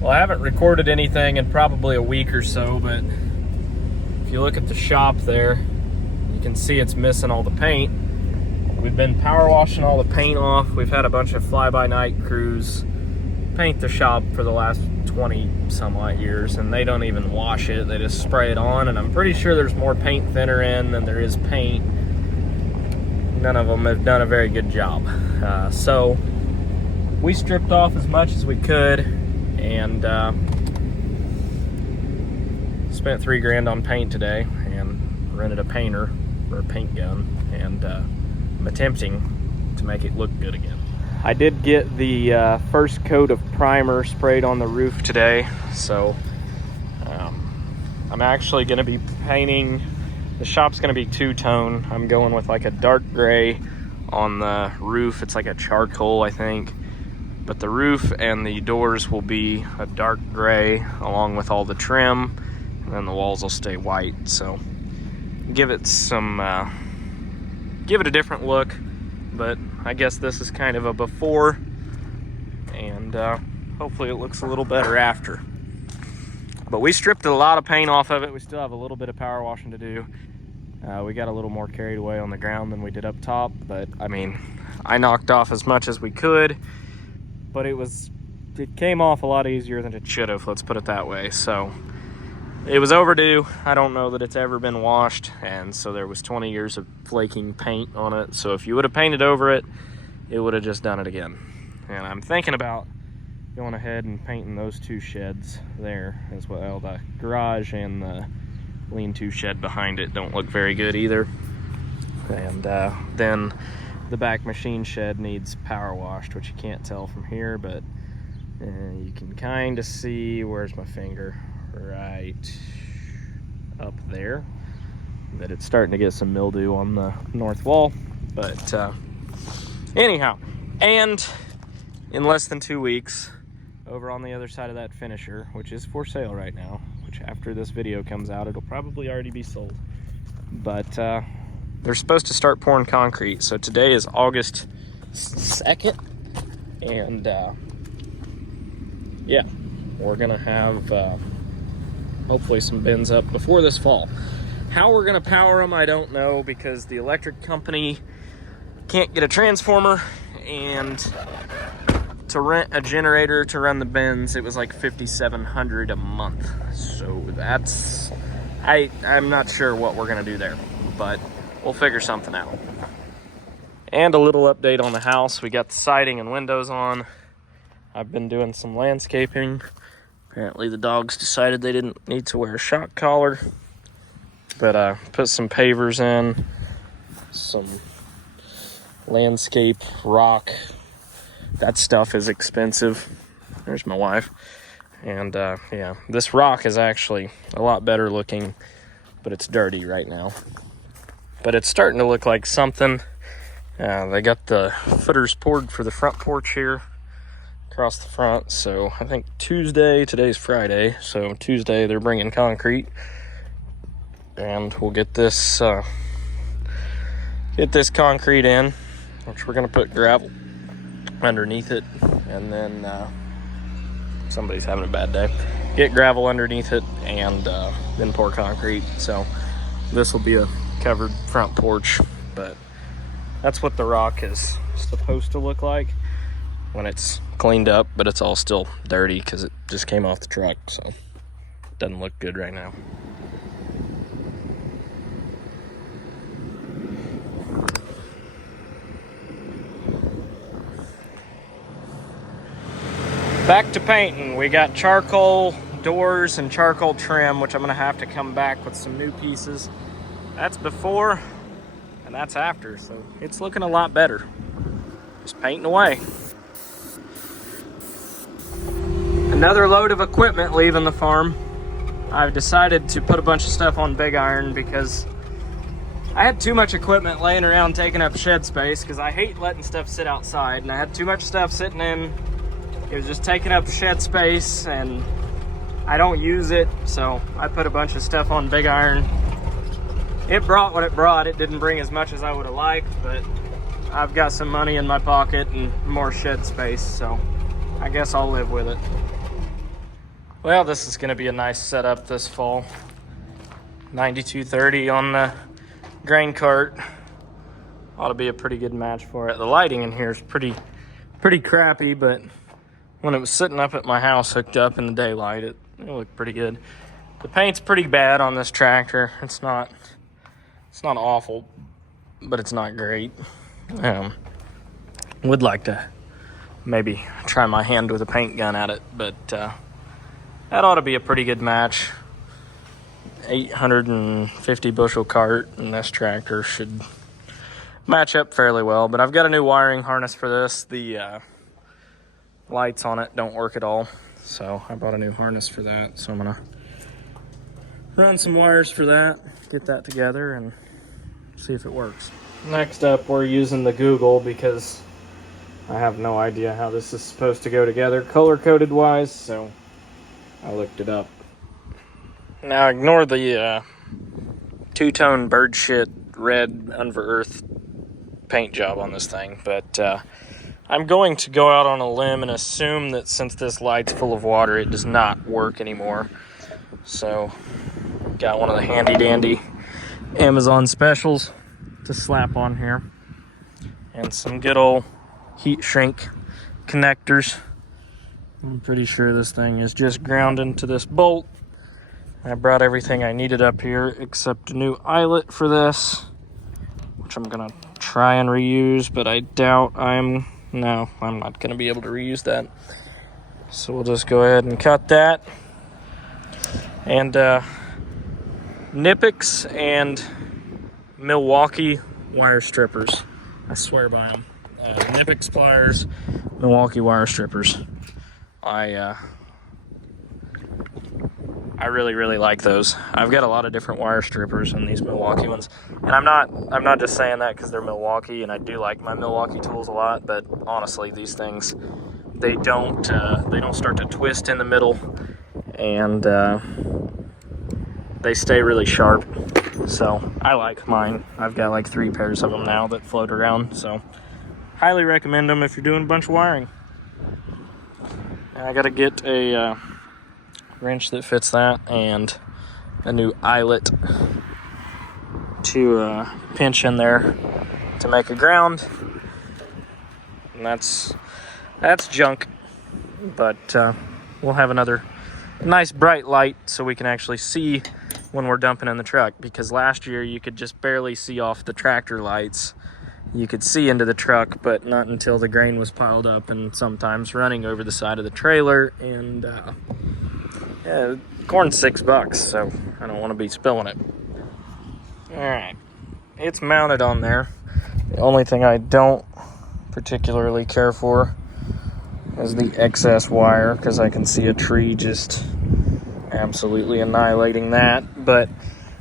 Well, I haven't recorded anything in probably a week or so, but if you look at the shop there, you can see it's missing all the paint. We've been power washing all the paint off. We've had a bunch of fly-by-night crews paint the shop for the last 20 some odd years, and they don't even wash it. They just spray it on, and I'm pretty sure there's more paint thinner in than there is paint. None of them have done a very good job. So we stripped off as much as we could and spent $3 grand on paint today and rented a painter or a paint gun, and I'm attempting to make it look good again. I did get the first coat of primer sprayed on the roof today, so I'm actually going to be painting. The shop's going to be two-tone. I'm going with like a dark gray on the roof. It's like a charcoal, I think. But the roof and the doors will be a dark gray along with all the trim, and then the walls will stay white. So give it a different look. But I guess this is kind of a before, and hopefully it looks a little better after. But we stripped a lot of paint off of it. We still have a little bit of power washing to do. We got a little more carried away on the ground than we did up top, but I mean, I knocked off as much as we could, but it came off a lot easier than it should have, let's put it that way. So it was overdue. I don't know that it's ever been washed, and so there was 20 years of flaking paint on it. So if you would have painted over it, it would have just done it again. And I'm thinking about going ahead and painting those two sheds there as well. The garage and the lean-to shed behind it don't look very good either. And then the back machine shed needs power washed, which you can't tell from here, but you can kind of see, where's my finger, right up there, that it's starting to get some mildew on the north wall. But anyhow, and in less than 2 weeks, over on the other side of that finisher, which is for sale right now, which after this video comes out, it'll probably already be sold. But they're supposed to start pouring concrete. So today is August 2nd, and yeah, we're gonna have hopefully some bins up before this fall. How we're gonna power them, I don't know, because the electric company can't get a transformer, and to rent a generator to run the bins, it was like $5,700 a month. So that's, I'm not sure what we're gonna do there, but we'll figure something out. And a little update on the house. We got the siding and windows on. I've been doing some landscaping. Apparently the dogs decided they didn't need to wear a shock collar. But put some pavers in, some landscape rock. That stuff is expensive. There's my wife. And yeah, this rock is actually a lot better looking, but it's dirty right now. But it's starting to look like something. They got the footers poured for the front porch here across the front. So I think today's Friday, so Tuesday they're bringing concrete, and we'll get this concrete in, which we're gonna put gravel underneath it, and then somebody's having a bad day. Get gravel underneath it, and then pour concrete. So this will be a covered front porch, but that's what the rock is supposed to look like when it's cleaned up, but it's all still dirty because it just came off the truck, so it doesn't look good right now. Back to painting. We got charcoal doors and charcoal trim, which I'm gonna have to come back with some new pieces. That's before and that's after, so it's looking a lot better. Just painting away. Another load of equipment leaving the farm. I've decided to put a bunch of stuff on big iron because I had too much equipment laying around taking up shed space, because I hate letting stuff sit outside, and I had too much stuff sitting in. It was just taking up shed space, and I don't use it, so I put a bunch of stuff on big iron. It brought what it brought. It didn't bring as much as I would have liked, but I've got some money in my pocket and more shed space, so I guess I'll live with it. Well, this is going to be a nice setup this fall. 9230 on the grain cart. Ought to be a pretty good match for it. The lighting in here is pretty crappy, but when it was sitting up at my house hooked up in the daylight, it looked pretty good. The paint's pretty bad on this tractor. It's not awful, but it's not great. Would like to maybe try my hand with a paint gun at it, but that ought to be a pretty good match. 850 bushel cart, and this tractor should match up fairly well. But I've got a new wiring harness for this. The lights on it don't work at all, so I bought a new harness for that. So I'm gonna run some wires for that, get that together, and see if it works. Next up, we're using the Google because I have no idea how this is supposed to go together color-coded wise, so I looked it up. Now ignore the two-tone bird shit red under-earth paint job on this thing, but I'm going to go out on a limb and assume that since this light's full of water, it does not work anymore. So, got one of the handy-dandy Amazon specials to slap on here, and some good old heat shrink connectors. I'm pretty sure this thing is just ground into this bolt. I brought everything I needed up here except a new eyelet for this, which I'm gonna try and reuse, but I doubt I'm not gonna be able to reuse that. So we'll just go ahead and cut that. And Nipix and Milwaukee wire strippers. I swear by them. Nipix pliers, Milwaukee wire strippers. I really like those. I've got a lot of different wire strippers and these Milwaukee ones. And I'm not just saying that because they're Milwaukee, and I do like my Milwaukee tools a lot, but honestly, these things, they don't start to twist in the middle, and they stay really sharp. So I like mine. I've got like 3 pairs of them now that float around, so highly recommend them if you're doing a bunch of wiring. And I gotta get a wrench that fits that and a new eyelet to pinch in there to make a ground. And that's junk, but we'll have another nice bright light so we can actually see when we're dumping in the truck, because last year you could just barely see off the tractor lights. You could see into the truck, but not until the grain was piled up and sometimes running over the side of the trailer. And yeah, corn's $6, so I don't want to be spilling it. Alright, it's mounted on there. The only thing I don't particularly care for is the excess wire, because I can see a tree just absolutely annihilating that. But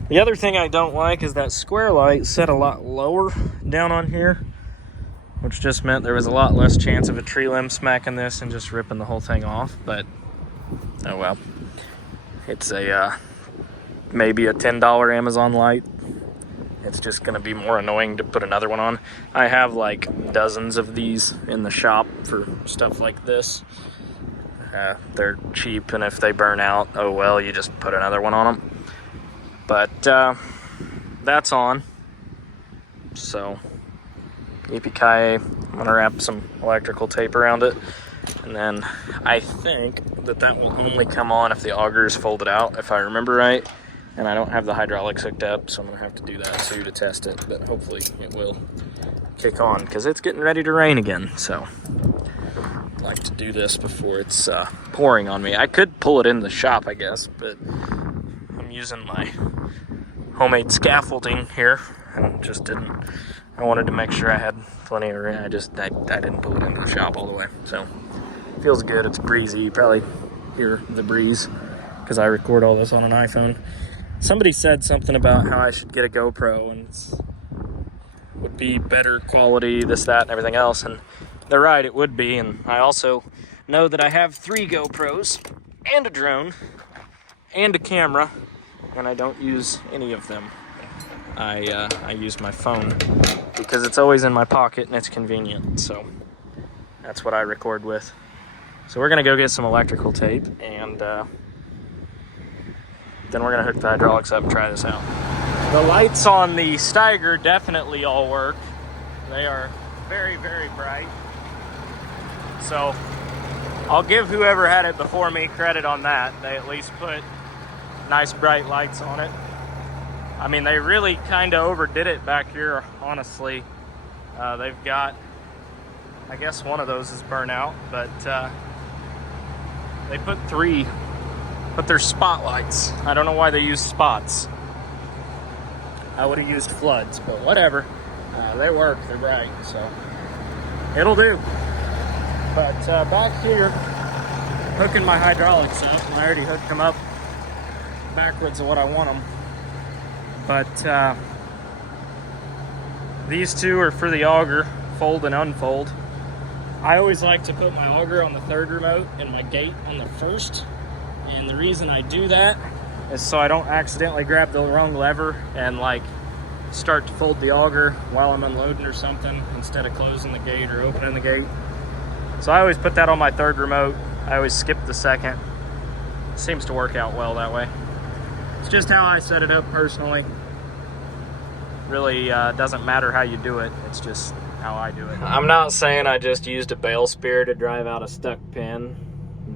the other thing I don't like is that square light set a lot lower down on here, which just meant there was a lot less chance of a tree limb smacking this and just ripping the whole thing off. But oh well. It's a maybe a $10 Amazon light. It's just gonna be more annoying to put another one on. I have like dozens of these in the shop for stuff like this. They're cheap, and if they burn out, oh well, you just put another one on them. But that's on. So yippee-ki-yay. I'm gonna wrap some electrical tape around it, and then I think that will only come on if the auger is folded out, if I remember right. And I don't have the hydraulics hooked up, so I'm gonna have to do that too to test it, but hopefully it will kick on, because it's getting ready to rain again. So I'd like to do this before it's pouring on me. I could pull it in the shop, I guess, but I'm using my homemade scaffolding here, and just didn't. I wanted to make sure I had plenty of rain. I didn't pull it into the shop all the way. So it feels good. It's breezy. You probably hear the breeze because I record all this on an iPhone. Somebody said something about how I should get a GoPro and it would be better quality, this, that, and everything else. And they're right, it would be. And I also know that I have 3 GoPros and a drone and a camera, and I don't use any of them. I use my phone because it's always in my pocket and it's convenient. So that's what I record with. So we're gonna go get some electrical tape and then we're gonna hook the hydraulics up and try this out. The lights on the Steiger definitely all work. They are very, very bright. So I'll give whoever had it before me credit on that. They at least put nice bright lights on it. I mean, they really kind of overdid it back here, honestly. They've got, I guess one of those is burnt out, but they put 3, but they're spotlights. I don't know why they use spots. I would have used floods, but whatever. They work, they're bright, so it'll do. But back here, hooking my hydraulics up, and I already hooked them up backwards of what I want them. But these 2 are for the auger, fold and unfold. I always like to put my auger on the 3rd remote and my gate on the 1st. And the reason I do that is so I don't accidentally grab the wrong lever and like start to fold the auger while I'm unloading or something instead of closing the gate or opening the gate. So I always put that on my 3rd remote. I always skip the 2nd. Seems to work out well that way. It's just how I set it up personally. Really doesn't matter how you do it. It's just how I do it. I'm not saying I just used a bale spear to drive out a stuck pin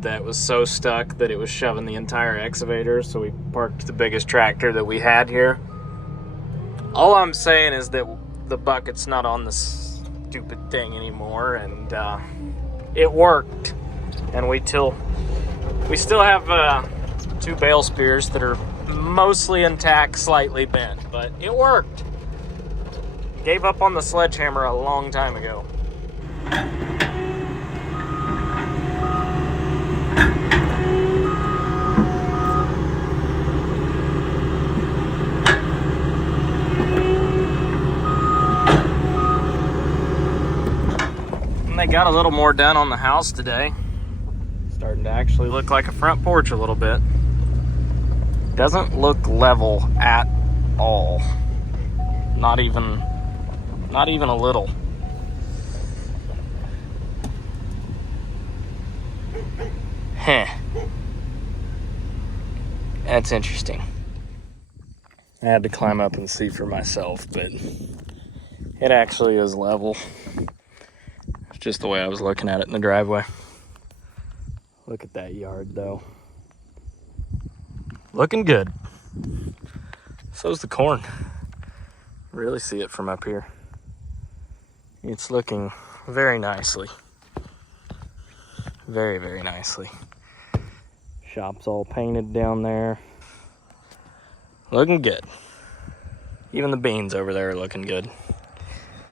that was so stuck that it was shoving the entire excavator, so we parked the biggest tractor that we had here. All I'm saying is that the bucket's not on the stupid thing anymore, and it worked. And we still have 2 bale spears that are mostly intact, slightly bent, but it worked. Gave up on the sledgehammer a long time ago. And they got a little more done on the house today. Starting to actually look like a front porch a little bit. Doesn't look level at all. Not even a little. Heh. That's interesting. I had to climb up and see for myself, but it actually is level. It's just the way I was looking at it in the driveway. Look at that yard, though. Looking good. So's the corn. Really see it from up here. It's looking very nicely. Very, very nicely. Shop's all painted down there. Looking good. Even the beans over there are looking good.